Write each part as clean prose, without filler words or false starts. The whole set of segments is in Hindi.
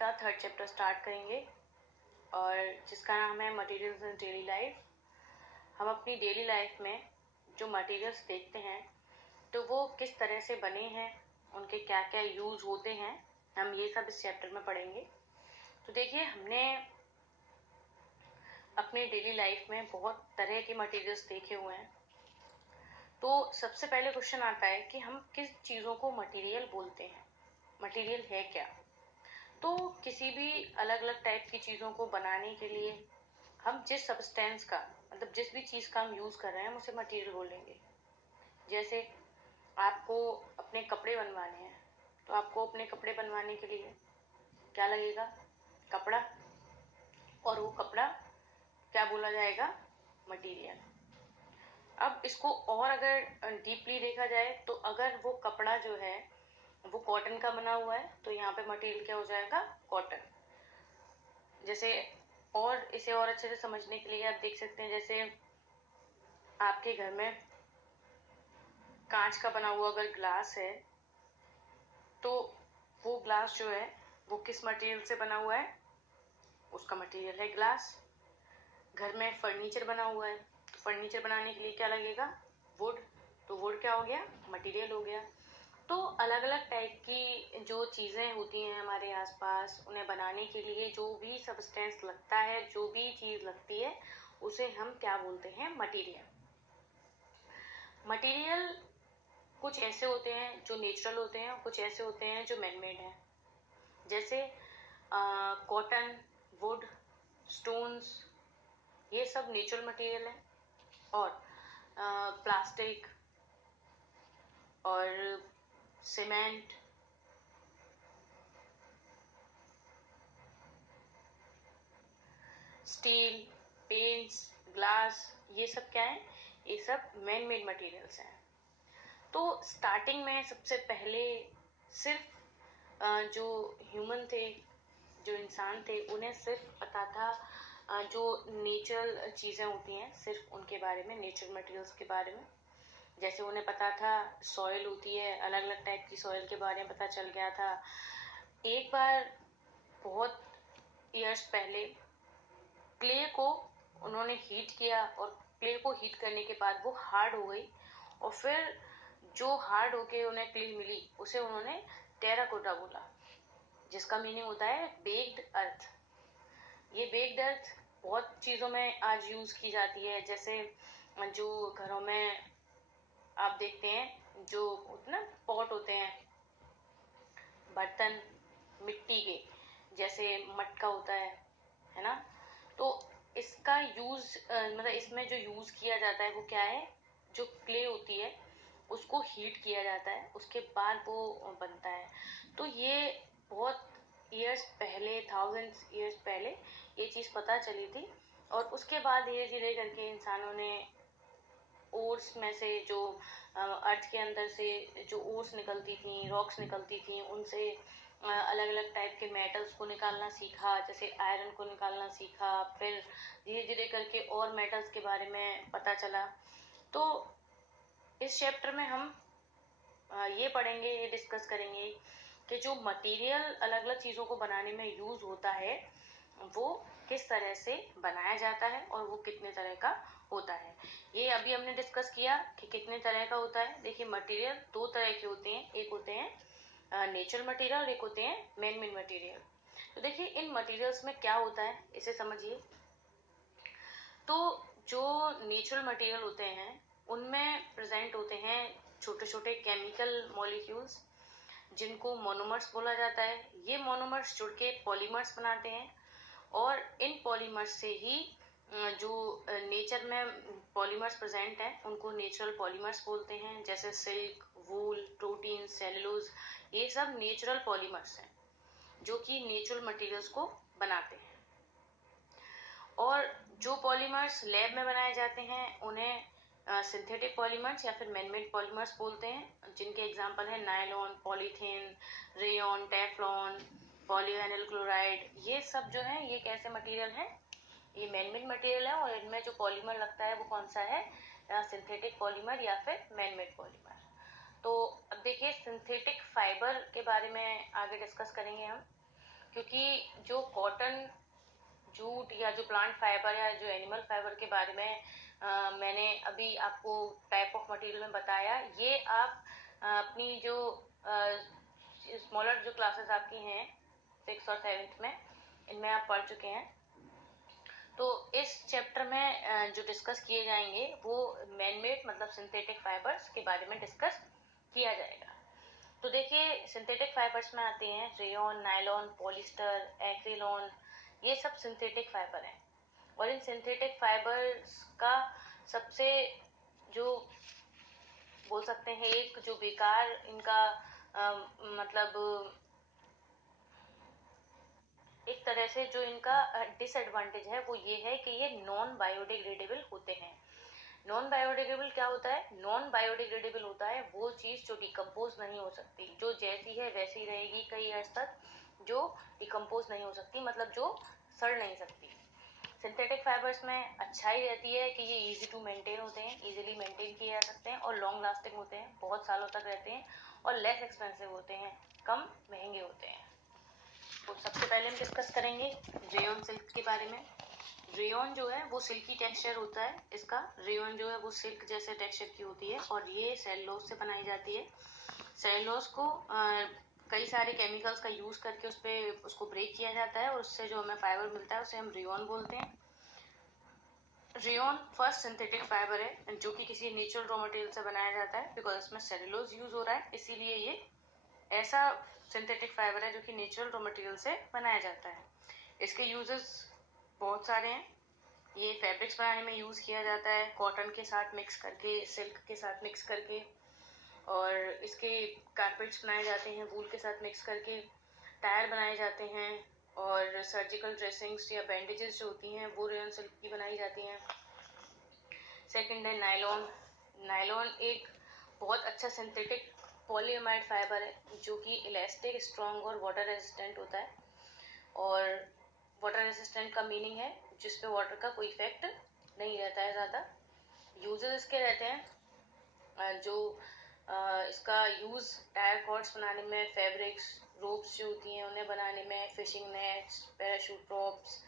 का थर्ड चैप्टर स्टार्ट करेंगे और जिसका नाम है मटेरियल्स इन डेली लाइफ। हम अपनी डेली लाइफ में जो मटेरियल्स देखते हैं तो वो किस तरह से बने हैं, उनके क्या क्या यूज होते हैं, हम ये सब इस चैप्टर में पढ़ेंगे। तो देखिए, हमने अपने डेली लाइफ में बहुत तरह के मटेरियल्स देखे हुए हैं। तो सबसे पहले क्वेश्चन आता है कि हम किस चीज़ों को मटेरियल बोलते हैं, मटेरियल है क्या। तो किसी भी अलग अलग टाइप की चीज़ों को बनाने के लिए हम जिस सब्सटेंस का, मतलब जिस भी चीज़ का हम यूज़ कर रहे हैं, हम उसे मटेरियल बोलेंगे। जैसे आपको अपने कपड़े बनवाने हैं, तो आपको अपने कपड़े बनवाने के लिए क्या लगेगा? कपड़ा। और वो कपड़ा क्या बोला जाएगा? मटेरियल। अब इसको और अगर डीपली देखा जाए तो अगर वो कपड़ा जो है वो कॉटन का बना हुआ है तो यहाँ पे मटेरियल क्या हो जाएगा? कॉटन। जैसे और इसे और अच्छे से समझने के लिए आप देख सकते हैं, जैसे आपके घर में कांच का बना हुआ अगर ग्लास है तो वो ग्लास जो है वो किस मटेरियल से बना हुआ है? उसका मटेरियल है ग्लास। घर में फर्नीचर बना हुआ है, फर्नीचर बनाने के लिए क्या लगेगा? वुड। तो वुड क्या हो गया? मटेरियल हो गया। तो अलग अलग टाइप की जो चीज़ें होती हैं हमारे आसपास, उन्हें बनाने के लिए जो भी सब्सटेंस लगता है, जो भी चीज़ लगती है, उसे हम क्या बोलते हैं? मटेरियल। मटेरियल कुछ ऐसे होते हैं जो नेचुरल होते हैं और कुछ ऐसे होते हैं जो मैनमेड हैं। जैसे कॉटन, वुड, स्टोन्स, ये सब नेचुरल मटेरियल है। और प्लास्टिक और सीमेंट, स्टील, पेंट्स, ग्लास, ये सब क्या है? ये सब मैन मेड मटेरियल्स हैं। तो स्टार्टिंग में सबसे पहले सिर्फ जो ह्यूमन थे, जो इंसान थे, उन्हें सिर्फ पता था जो नेचुरल चीज़ें होती हैं, सिर्फ उनके बारे में, नेचुरल मटेरियल्स के बारे में। जैसे उन्हें पता था सॉइल होती है, अलग अलग टाइप की सॉइल के बारे में पता चल गया था। एक बार बहुत ईयर्स पहले क्ले को उन्होंने हीट किया और क्ले को हीट करने के बाद वो हार्ड हो गई और फिर जो हार्ड होके उन्हें क्ले मिली उसे उन्होंने टेराकोटा बोला, जिसका मीनिंग होता है बेक्ड अर्थ। ये बेक्ड अर्थ बहुत चीज़ों में आज यूज़ की जाती है। जैसे जो घरों में आप देखते हैं जो ना पॉट होते हैं, बर्तन मिट्टी के, जैसे मटका होता है ना। तो इसका यूज मतलब इसमें जो यूज किया जाता है वो क्या है? जो क्ले होती है उसको हीट किया जाता है, उसके बाद वो बनता है। तो ये बहुत ईयर्स पहले, थाउजेंड्स ईयर्स पहले ये चीज़ पता चली थी। और उसके बाद धीरे धीरे करके इंसानों ने ओर्स में से, जो अर्थ के अंदर से जो ओर्स निकलती थी, रॉक्स निकलती थी, उनसे अलग अलग टाइप के मेटल्स को निकालना सीखा। जैसे आयरन को निकालना सीखा। फिर धीरे धीरे करके और मेटल्स के बारे में पता चला। तो इस चैप्टर में हम ये पढ़ेंगे, ये डिस्कस करेंगे कि जो मटेरियल अलग अलग चीज़ों को बनाने में यूज होता है वो किस तरह से बनाया जाता है और वो कितने तरह का होता है। ये अभी हमने डिस्कस किया कि कितने तरह का होता है। देखिए, मटेरियल दो तरह के होते हैं, एक होते हैं नेचुरल मटेरियल और एक होते हैं मैन मेड मटेरियल। तो देखिए, इन मटेरियल्स में क्या होता है इसे समझिए। तो जो नेचुरल मटेरियल होते हैं उनमें प्रेजेंट होते हैं छोटे छोटे केमिकल मॉलिक्यूल्स, जिनको मोनोमर्स बोला जाता है। ये मोनोमर्स जुड़ के पॉलीमर्स बनाते हैं और इन पॉलीमर्स से ही जो नेचर में पॉलीमर्स प्रेजेंट हैं उनको नेचुरल पॉलीमर्स बोलते हैं। जैसे सिल्क, वूल, प्रोटीन, सेलुलोज, ये सब नेचुरल पॉलीमर्स हैं जो कि नेचुरल मटेरियल्स को बनाते हैं। और जो पॉलीमर्स लैब में बनाए जाते हैं उन्हें सिंथेटिक पॉलीमर्स या फिर मैनमेड पॉलीमर्स बोलते हैं, जिनके एग्जांपल है nylon, polythene, rayon, Teflon, polyvinyl chloride. ये सब जो है ये कैसे मटेरियल है? ये मैनमेड मटेरियल है। और इनमें जो पॉलीमर लगता है वो कौन सा है? सिंथेटिक पॉलीमर या फिर मैनमेड पॉलीमर। तो अब देखिए, सिंथेटिक फाइबर के बारे में आगे डिस्कस करेंगे हम। क्योंकि जो कॉटन, जूट या जो प्लांट फाइबर या जो एनिमल फाइबर के बारे में मैंने अभी आपको टाइप ऑफ मटेरियल में बताया, ये आप अपनी जो स्मॉलर जो क्लासेस आपकी हैं 6th और 7th में, इनमें आप पढ़ चुके हैं। तो इस चैप्टर में जो डिस्कस किए जाएंगे वो मैनमेड मतलब सिंथेटिक फाइबर्स के बारे में डिस्कस किया जाएगा। तो देखिए, सिंथेटिक फाइबर्स में आते हैं रेयॉन, नायलॉन, पॉलिस्टर, एक्रिलॉन, ये सब सिंथेटिक फाइबर हैं। और इन सिंथेटिक फाइबर्स का सबसे जो बोल सकते हैं एक जो बेकार इनका मतलब एक तरह से जो इनका डिसएडवांटेज है वो ये है कि ये नॉन बायोडिग्रेडेबल होते हैं। नॉन बायोडिग्रेडेबल क्या होता है? नॉन बायोडिग्रेडेबल होता है वो चीज जो डिकम्पोज नहीं हो सकती, जो जैसी है वैसी रहेगी कई अर्स तक, जो डिकम्पोज नहीं हो सकती, मतलब जो सड़ नहीं सकती। सिंथेटिक फाइबर्स में अच्छाई रहती है कि ये इजी टू मेंटेन होते हैं, इजीली मेंटेन किए जा सकते हैं और लॉन्ग लास्टिंग होते हैं, बहुत सालों तक रहते हैं और लेस एक्सपेंसिव होते हैं, कम महंगे होते हैं। तो सबसे पहले हम डिस्कस करेंगे रेयॉन सिल्क के बारे में। रेयॉन जो है वो सिल्की टेक्सचर होता है इसका। रेयॉन जो है वो सिल्क जैसे टेक्सचर की होती है और ये सेलुलोज से बनाई जाती है। सेलुलोज को कई सारे केमिकल्स का यूज करके उसको ब्रेक किया जाता है और उससे जो हमें फाइबर मिलता है उसे हम रेयॉन बोलते हैं। रेयॉन फर्स्ट सिंथेटिक फाइबर है जो कि किसी नेचुरल रॉ मटेरियल से बनाया जाता है, बिकॉज इसमें सेलुलोज यूज हो रहा है, इसीलिए ये ऐसा सिंथेटिक फाइबर है जो कि नेचुरल रॉ मटेरियल से बनाया जाता है। इसके यूजेस बहुत सारे हैं। ये फैब्रिक्स बनाने में यूज किया जाता है, कॉटन के साथ मिक्स करके, सिल्क के साथ मिक्स करके, और इसके कारपेट्स बनाए जाते हैं वूल के साथ मिक्स करके, टायर बनाए जाते हैं, और सर्जिकल ड्रेसिंग्स या बैंडेजेस जो होती हैं वो रेयॉन सिल्क की बनाई जाती हैं। सेकंड है नायलॉन। नायलॉन एक बहुत अच्छा सिंथेटिक पॉलीएमाइड फाइबर है जो कि इलास्टिक, स्ट्रॉन्ग और वाटर रेजिस्टेंट होता है। और वाटर रेजिस्टेंट का मीनिंग है जिस पे वाटर का कोई इफेक्ट नहीं रहता है ज़्यादा। यूजेस इसके रहते हैं जो इसका यूज टायर कॉर्ड्स बनाने में, फैब्रिक्स, रोप्स जो होती हैं उन्हें बनाने में, फिशिंग नेट्स, पैराशूट प्रॉप्स,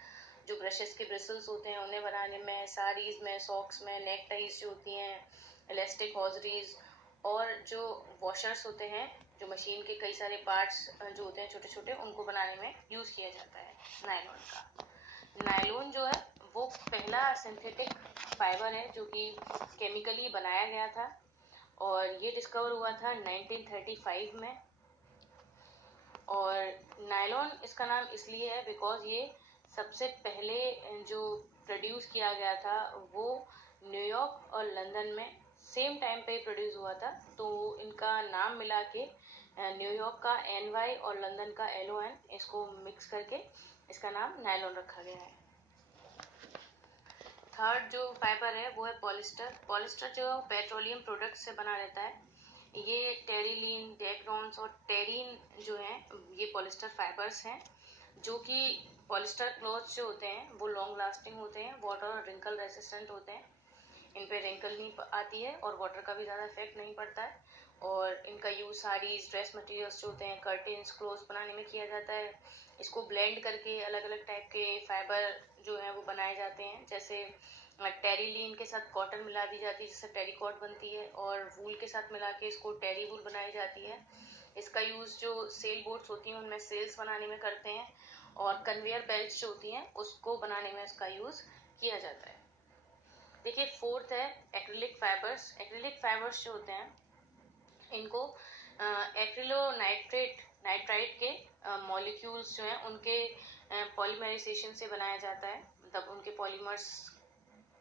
जो ब्रशेस के ब्रिसल्स होते हैं उन्हें बनाने में, साड़ीज में, सॉक्स में, नेक टाइज जो होती हैं, इलास्टिक हॉजरीज, और जो वॉशर्स होते हैं, जो मशीन के कई सारे पार्ट्स जो होते हैं छोटे छोटे, उनको बनाने में यूज किया जाता है नायलॉन का। नायलॉन जो है वो पहला सिंथेटिक फाइबर है जो कि केमिकली बनाया गया था और ये डिस्कवर हुआ था 1935 में। और नायलॉन इसका नाम इसलिए है बिकॉज ये सबसे पहले जो प्रोड्यूस किया गया था वो न्यूयॉर्क और लंदन में सेम टाइम पे प्रोड्यूस हुआ था, तो इनका नाम मिला के न्यूयॉर्क का NY और लंदन का LON, इसको मिक्स करके इसका नाम नायलॉन रखा गया है। थर्ड जो फाइबर है वो है पॉलिस्टर। पॉलिस्टर जो पेट्रोलियम प्रोडक्ट से बना रहता है। ये टेरिलीन, डेक्रॉन्स और टेरीन जो है ये पॉलिस्टर फाइबर्स हैं जो कि पॉलिस्टर क्लॉथ्स जो होते हैं वो लॉन्ग लास्टिंग होते हैं, वाटर और रिंकल रेसिस्टेंट होते हैं। इन पे रिंकल नहीं आती है और वाटर का भी ज़्यादा इफेक्ट नहीं पड़ता है। और इनका यूज साड़ीज, ड्रेस मटेरियल्स जो होते हैं, कर्टेन्स, क्लोथ्स बनाने में किया जाता है। इसको ब्लेंड करके अलग अलग टाइप के फाइबर जो है वो बनाए जाते हैं, जैसे टेरिलीन के साथ कॉटन मिला दी जाती है जिससे टेरिकॉट बनती है, और वूल के साथ मिला के इसको टेरी वूल बनाई जाती है। इसका यूज जो सेल बोट्स होती हैं उनमें सेल्स बनाने में करते हैं, और कन्वेयर बेल्ट्स जो होती हैं उसको बनाने में इसका यूज किया जाता है। देखिए, फोर्थ है एक्रिलिक फाइबर्स। एक्रिलिक फाइबर्स जो होते हैं इनको नाइट्राइट के मॉलिक्यूल्स जो हैं उनके पॉलीमराइजेशन से बनाया जाता है, मतलब उनके पॉलीमर्स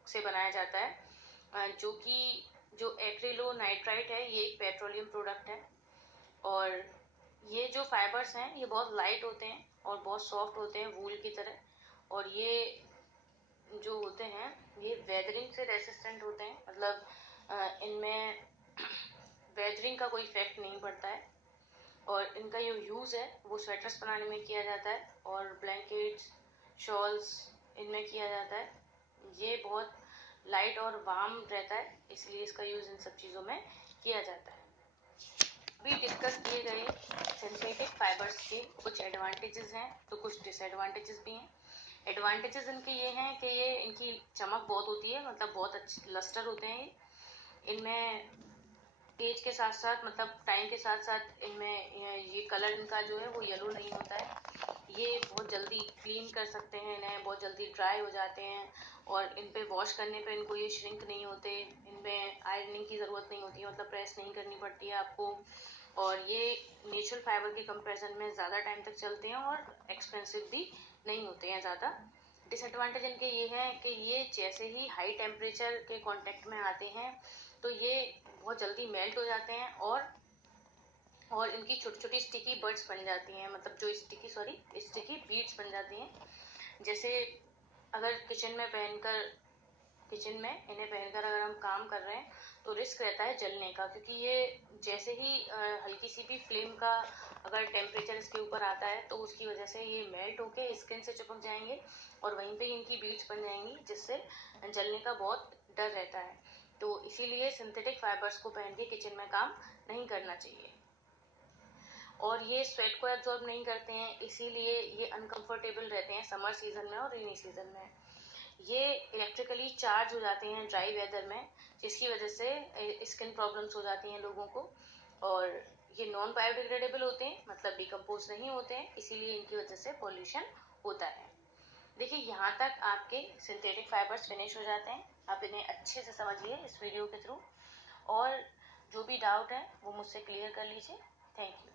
से बनाया जाता है, जो कि जो एक्रिलोनाइट्राइट है ये एक पेट्रोलियम प्रोडक्ट है। और ये जो फाइबर्स हैं ये बहुत लाइट होते हैं और बहुत सॉफ्ट होते हैं वूल की तरह, और ये जो होते हैं ये वेदरिंग से रेसिस्टेंट होते हैं, मतलब इनमें वेदरिंग का कोई इफेक्ट नहीं पड़ता है। और इनका जो यूज है वो स्वेटर्स बनाने में किया जाता है और ब्लैंकेट्स, शॉल्स इनमें किया जाता है। ये बहुत लाइट और वार्म रहता है, इसलिए इसका यूज इन सब चीजों में किया जाता है। अभी डिस्कस किए गए सिंथेटिक फाइबर्स के कुछ एडवांटेजेस हैं तो कुछ डिसएडवांटेजेस भी हैं। एडवांटेजेस इनके ये हैं कि ये इनकी चमक बहुत होती है, मतलब बहुत अच्छे लस्टर होते हैं ये। इनमें एज के साथ साथ, मतलब टाइम के साथ साथ इनमें ये कलर इनका जो है वो येलो नहीं होता है। ये बहुत जल्दी क्लीन कर सकते हैं इन्हें, बहुत जल्दी ड्राई हो जाते हैं, और इन पे वॉश करने पे इनको ये श्रिंक नहीं होते। इनमें आयरनिंग की ज़रूरत नहीं होती है, मतलब प्रेस नहीं करनी पड़ती है आपको। और ये नेचुरल फाइबर के कंपैरिजन में ज़्यादा टाइम तक चलते हैं और एक्सपेंसिव भी नहीं होते हैं ज़्यादा। डिसएडवांटेज इनके ये हैं कि ये जैसे ही हाई टेम्परेचर के कांटेक्ट में आते हैं तो ये बहुत जल्दी मेल्ट हो जाते हैं, और इनकी छोटी छोटी स्टिकी बर्ड्स बन जाती हैं, मतलब जो स्टिकी बीड्स बन जाती हैं। जैसे अगर किचन में इन्हें पहनकर अगर हम काम कर रहे हैं तो रिस्क रहता है जलने का, क्योंकि ये जैसे ही हल्की सी भी फ्लेम का अगर टेम्परेचर इसके ऊपर आता है तो उसकी वजह से ये मेल्ट होके स्किन से चिपक जाएंगे और वहीं पे इनकी बीड्स बन जाएंगी, जिससे जलने का बहुत डर रहता है। तो इसीलिए सिंथेटिक फाइबर्स को पहन के किचन में काम नहीं करना चाहिए। और ये स्वेट को एब्जॉर्ब नहीं करते हैं, इसीलिए ये अनकंफर्टेबल रहते हैं समर सीजन में और रेनी सीजन में। ये इलेक्ट्रिकली चार्ज हो जाते हैं ड्राई वेदर में, जिसकी वजह से स्किन प्रॉब्लम्स हो जाती हैं लोगों को। और ये नॉन बायोडिग्रेडेबल होते हैं, मतलब डिकम्पोज नहीं होते हैं, इसीलिए इनकी वजह से पॉल्यूशन होता है। देखिए, यहाँ तक आपके सिंथेटिक फाइबर्स फिनिश हो जाते हैं। आप इन्हें अच्छे से समझिए इस वीडियो के थ्रू, और जो भी डाउट है वो मुझसे क्लियर कर लीजिए। Thank you.